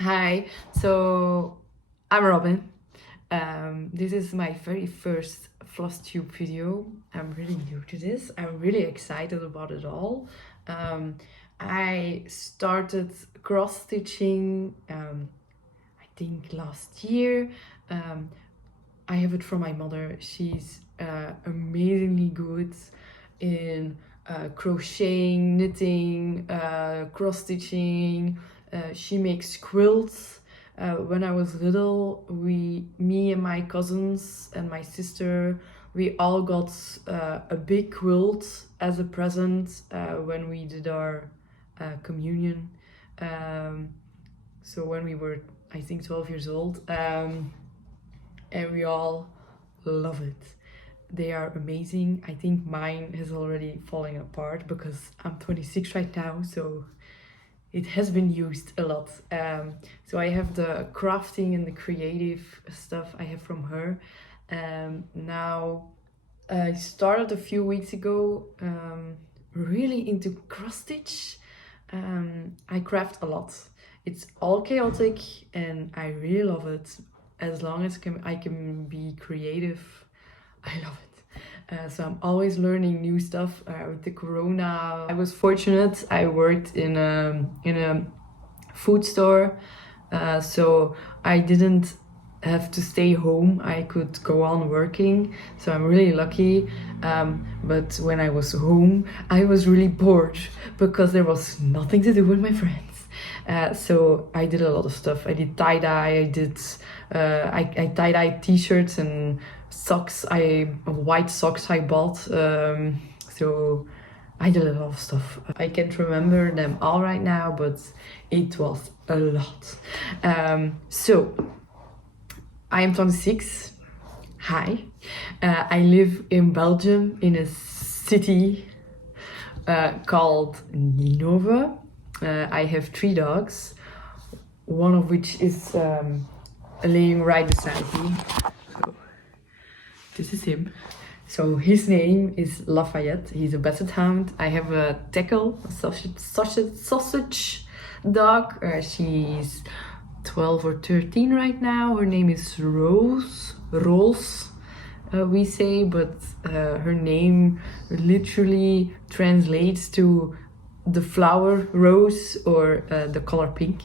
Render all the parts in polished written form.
Hi, so I'm Robin. This is my very first Flosstube video. I'm really new to this. I'm really excited about it all. I started cross stitching, I think last year. Um, I have it from my mother. She's amazingly good in crocheting, knitting, cross stitching. She makes quilts. When I was little, me and my cousins and my sister, we all got a big quilt as a present when we did our communion. Um, so when we were, I think, 12 years old. And we all love it. They are amazing. I think mine is already falling apart because I'm 26 right now, so it has been used a lot. So I have the crafting and the creative stuff I have from her. Now I started a few weeks ago, really into cross stitch. I craft a lot. It's all chaotic and I really love it. As long as I can be creative, I love it. So I'm always learning new stuff. With the corona, I was fortunate. I worked in a food store, so I didn't have to stay home. I could go on working, so I'm really lucky. But when I was home, I was really bored because there was nothing to do with my friends. So I did a lot of stuff. I did tie-dye, I tie-dye t-shirts and socks. White socks I bought. So I did a lot of stuff. I can't remember them all right now, but it was a lot. So I am 26. Hi. I live in Belgium in a city called Ninove. I have 3 dogs, one of which is laying right beside me. So this is him. So his name is Lafayette. He's a basset hound. I have a Teckle, a sausage dog. She's 12 or 13 right now. Her name is Rose, we say, but her name literally translates to the flower rose or the color pink.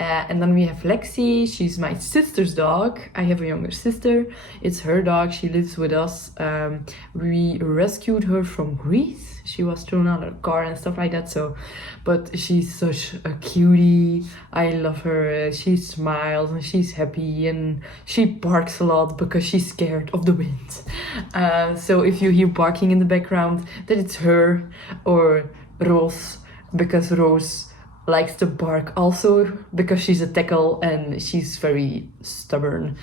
And then we have Lexi. She's my sister's dog. I have a younger sister. It's her dog. She lives with us. We rescued her from Greece. She was thrown out of a car and stuff like that. So, but she's such a cutie. I love her. She smiles and she's happy and she barks a lot because she's scared of the wind. So if you hear barking in the background, that it's her or Rose, because Rose likes to bark also because she's a Teckle and she's very stubborn.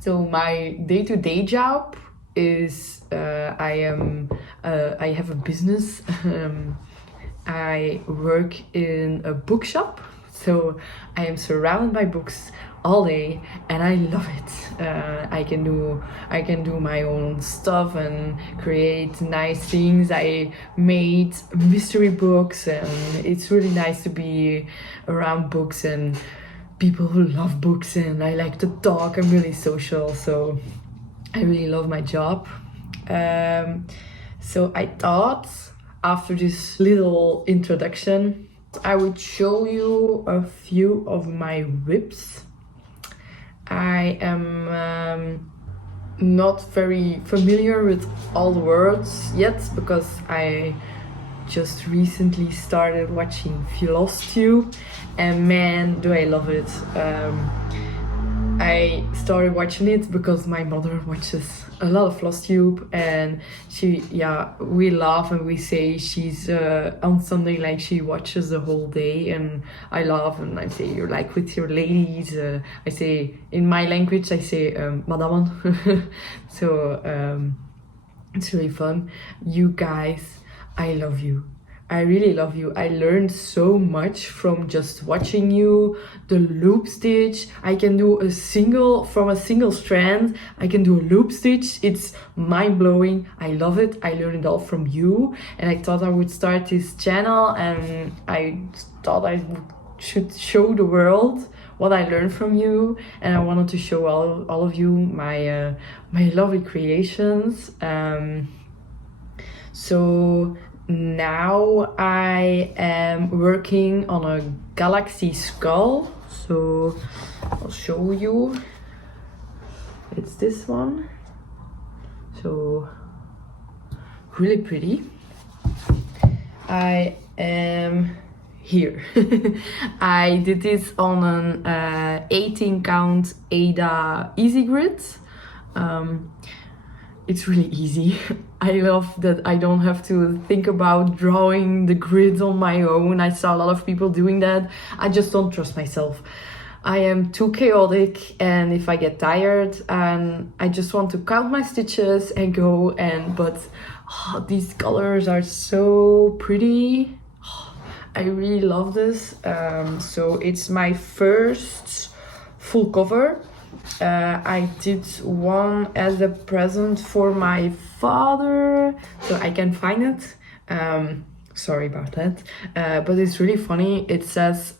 So my day-to-day job is I have a business. I work in a bookshop, so I am surrounded by books all day and I love it. I can do my own stuff and create nice things. I made mystery books and it's really nice to be around books and people who love books, and I like to talk. I'm really social, so I really love my job. So I thought after this little introduction I would show you a few of my WIPs. I am not very familiar with all the words yet because I just recently started watching Flosstube and man do I love it. I started watching it because my mother watches a lot of Flosstube and we laugh and we say she's on Sunday like she watches the whole day, and I laugh and I say you're like with your ladies. I say in my language I say madame. So it's really fun. You guys, I love you. I really love you. I learned so much from just watching you. The loop stitch, I can do from a single strand, I can do a loop stitch. It's mind-blowing. I love it. I learned it all from you, and I thought I would start this channel and I thought I would should show the world what I learned from you, and I wanted to show all of you my my lovely creations. So now I am working on a galaxy skull, so I'll show you. It's this one, so really pretty. I am here. I did this on an 18 count Ada Easy Grid. It's really easy. I love that I don't have to think about drawing the grids on my own. I saw a lot of people doing that. I just don't trust myself. I am too chaotic, and if I get tired and I just want to count my stitches and go, but these colors are so pretty. I really love this. So it's my first full cover. I did one as a present for my father, so I can find it. Sorry about that, but it's really funny. It says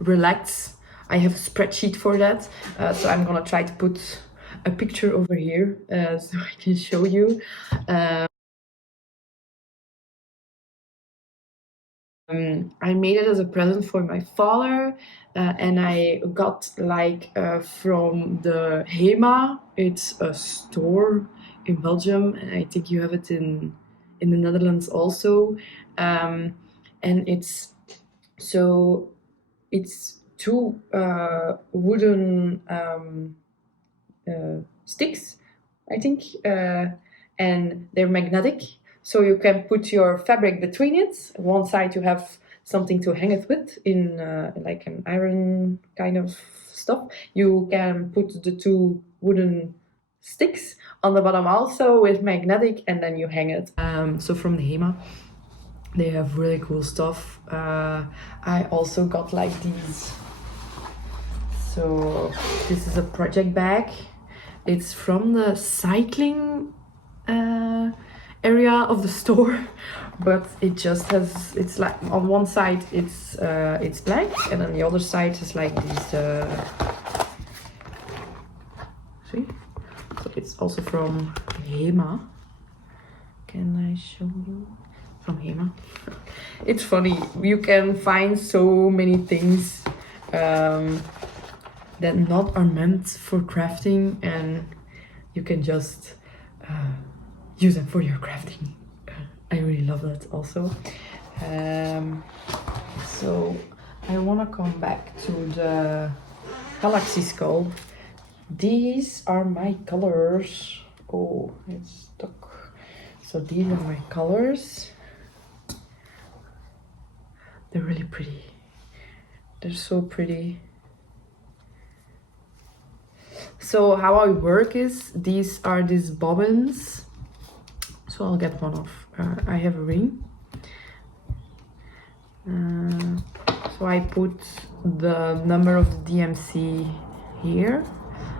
relax. I have a spreadsheet for that, so I'm gonna try to put a picture over here so I can show you. I made it as a present for my father, and I got like from the HEMA. It's a store in Belgium, and I think you have it in the Netherlands also. And it's two wooden sticks, I think, and they're magnetic. So you can put your fabric between it. One side you have something to hang it with in like an iron kind of stuff. You can put the two wooden sticks on the bottom also with magnetic, and then you hang it. So from the HEMA, they have really cool stuff. I also got like these. So this is a project bag. It's from the cycling area of the store, but it just has, it's like on one side it's black, and on the other side is like these see, so it's also from HEMA. Can I show you? From HEMA. It's funny, you can find so many things that not are meant for crafting, and you can just use them for your crafting. I really love that also. So I want to come back to the galaxy skull. These are my colors. Oh, it's stuck. So these are my colors. They're really pretty. They're so pretty. So how I work is, these are these bobbins. So I'll get one off. I have a ring. So I put the number of the DMC here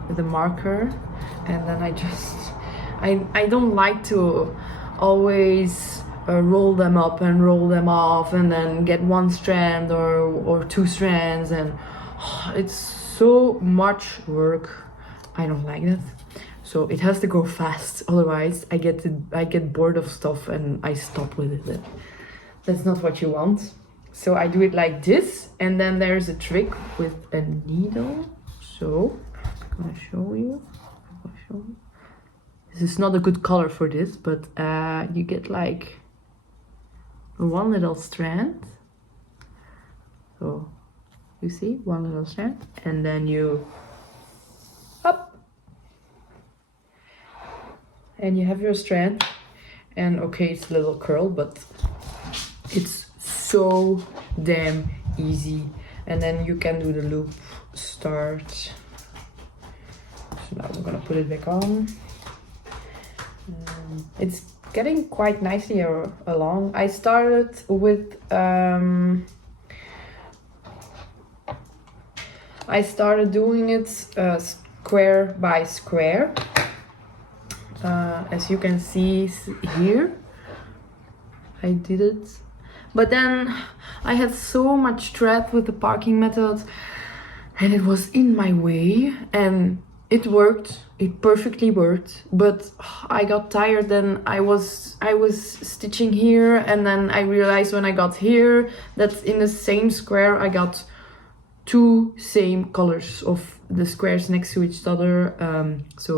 with a marker, and then I don't like to always roll them up and roll them off and then get one strand or two strands, and it's so much work. I don't like that. So it has to go fast, otherwise I get bored of stuff and I stop with it. That's not what you want. So I do it like this, and then there's a trick with a needle. So I'm gonna show you. This is not a good color for this, but you get like one little strand. So you see, one little strand, and then you up, and you have your strand. And okay, it's a little curl, but it's so damn easy. And then you can do the loop start. So now we're gonna put it back on. It's getting quite nicely along. I started with doing it square by square. As you can see here, I did it. But then I had so much thread with the parking method and it was in my way, and it worked. It perfectly worked, but I got tired. Then I was stitching here, and then I realized when I got here that in the same square I got two same colors of the squares next to each other. So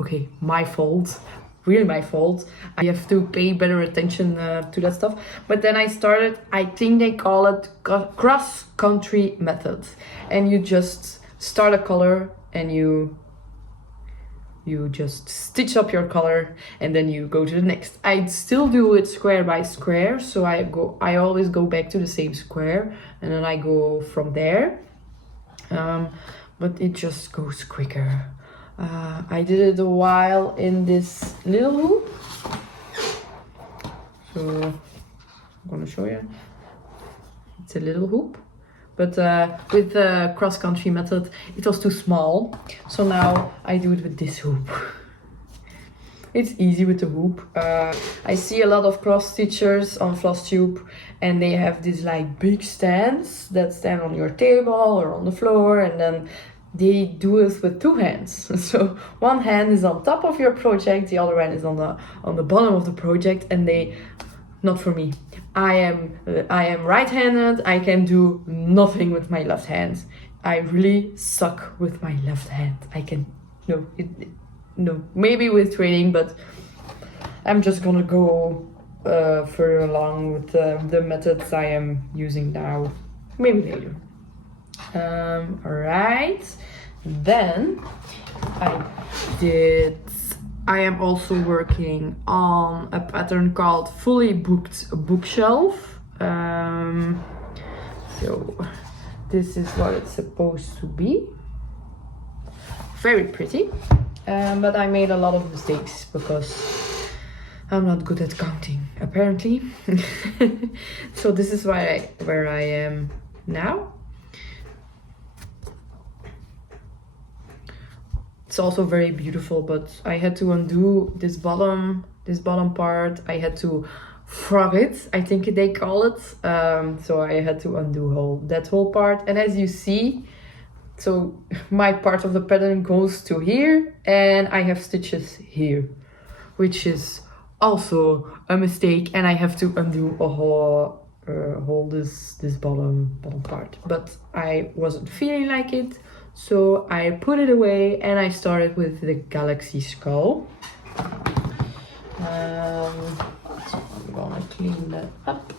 okay, my fault, really my fault. I have to pay better attention to that stuff. But then I started, I think they call it cross-country method, and you just start a color and you just stitch up your color and then you go to the next. I still do it square by square, so I always go back to the same square and then I go from there. But it just goes quicker. I did it a while in this little hoop, so I'm gonna show you. It's a little hoop, but with the cross-country method it was too small, so now I do it with this hoop. It's easy with the hoop. I see a lot of cross stitchers on Flosstube, and they have these like big stands that stand on your table or on the floor, and then they do it with two hands. So one hand is on top of your project, the other hand is on the bottom of the project, and they, not for me. I am right-handed. I can do nothing with my left hand. I really suck with my left hand. I can no, maybe with training, but I'm just gonna go further along with the methods I am using now. Maybe later. Alright, then I am also working on a pattern called Fully Booked Bookshelf. So this is what it's supposed to be. Very pretty, but I made a lot of mistakes because I'm not good at counting, apparently. So this is where I am now. It's also very beautiful, but I had to undo this bottom part. I had to frog it, I think they call it. So I had to undo that whole part. And as you see, so my part of the pattern goes to here, and I have stitches here, which is also a mistake. And I have to undo a whole this bottom part. But I wasn't feeling like it. So I put it away and I started with the galaxy skull. So I'm gonna clean that up.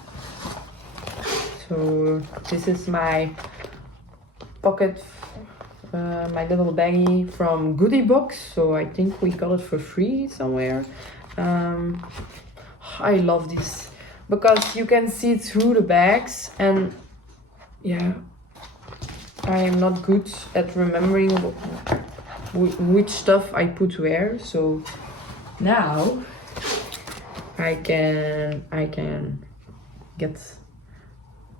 So this is my pocket, my little baggie from Goodie Box. So I think we got it for free somewhere. I love this because you can see through the bags, and yeah, I am not good at remembering which stuff I put where, so now I can get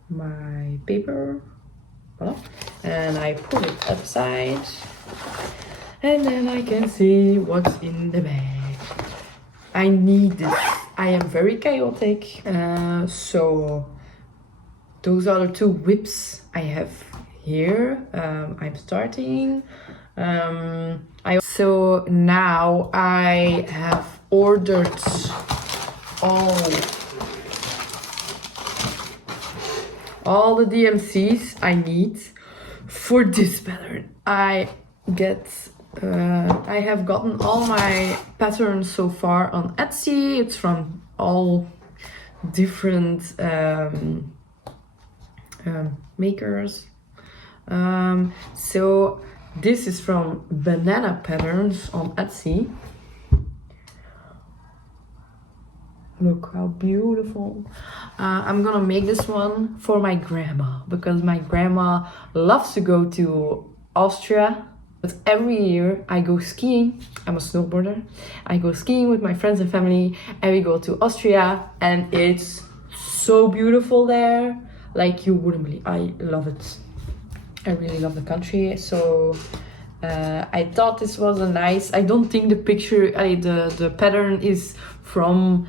my paper, voilà, and I put it upside, and then I can see what's in the bag. I need this. I am very chaotic, so those are the two WIPs I have here. I'm starting. So now I have ordered all the DMCs I need for this pattern. I have gotten all my patterns so far on Etsy. It's from all different makers. So this is from Banana Patterns on Etsy. Look how beautiful. I'm gonna make this one for my grandma, because my grandma loves to go to Austria. But every year I go skiing. I'm a snowboarder. I go skiing with my friends and family, and we go to Austria, and it's so beautiful there. Like, you wouldn't believe. I love it. I really love the country. So I thought this was a nice. I don't think the picture, the pattern is from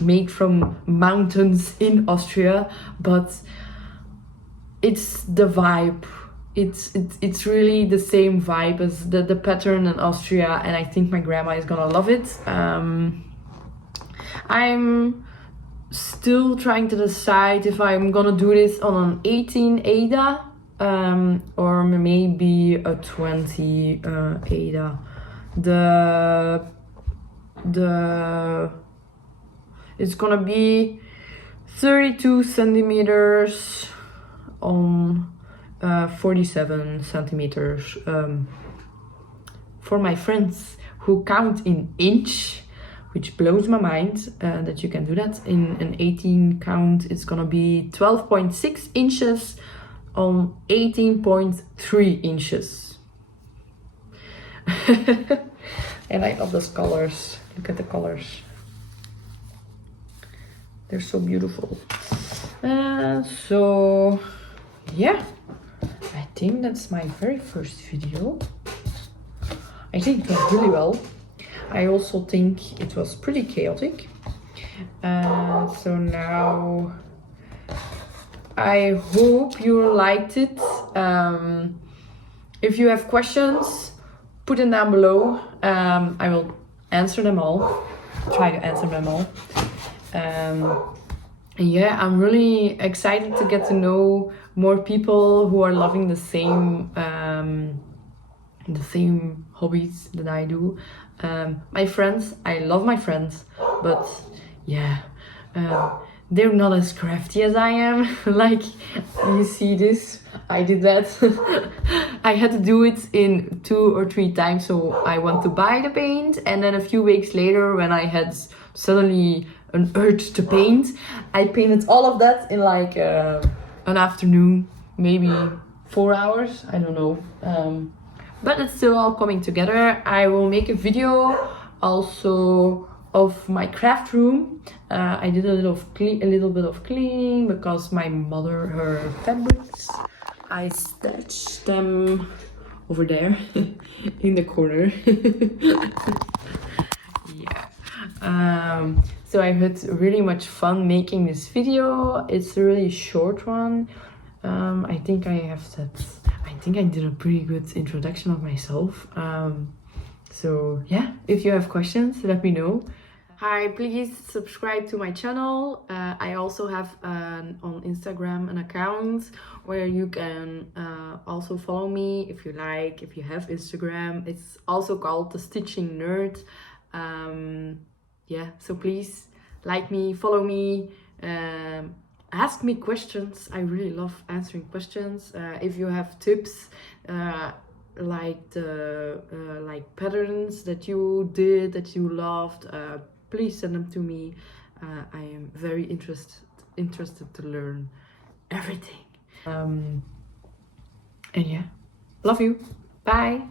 made from mountains in Austria, but it's the vibe. It's really the same vibe as the pattern in Austria, and I think my grandma is gonna love it. I'm still trying to decide if I'm gonna do this on an 18 Ada or maybe a 20 Ada. It's gonna be 32 centimeters on 47 centimeters. For my friends who count in inch, which blows my mind that you can do that in an 18 count, it's gonna be 12.6 inches on 18.3 inches. And I love those colors. Look at the colors. They're so beautiful. So yeah, I think that's my very first video. I think it went really well. I also think it was pretty chaotic. So now I hope you liked it. If you have questions, put them down below. I will answer them all. Try to answer them all. Yeah, I'm really excited to get to know more people who are loving the same hobbies that I do. My friends, I love my friends, but yeah, they're not as crafty as I am. Like, you see this, I did that. I had to do it in 2 or 3 times, so I went to buy the paint, and then a few weeks later, when I had suddenly an urge to paint, I painted all of that in like an afternoon, maybe 4 hours, I don't know. But it's still all coming together. I will make a video also of my craft room. I did a little bit of cleaning because my mother, her fabrics, I stashed them over there in the corner. Yeah. So I had really much fun making this video. It's a really short one. I think I did a pretty good introduction of myself. So yeah, if you have questions, let me know. Hi, please subscribe to my channel. I also have on Instagram an account where you can also follow me if you like, if you have Instagram. It's also called The Stitching Nerd. Yeah, so please like me, follow me, ask me questions. I really love answering questions. If you have tips, like patterns that you did, that you loved, please send them to me. I am very interested to learn everything. And yeah, love you. Bye.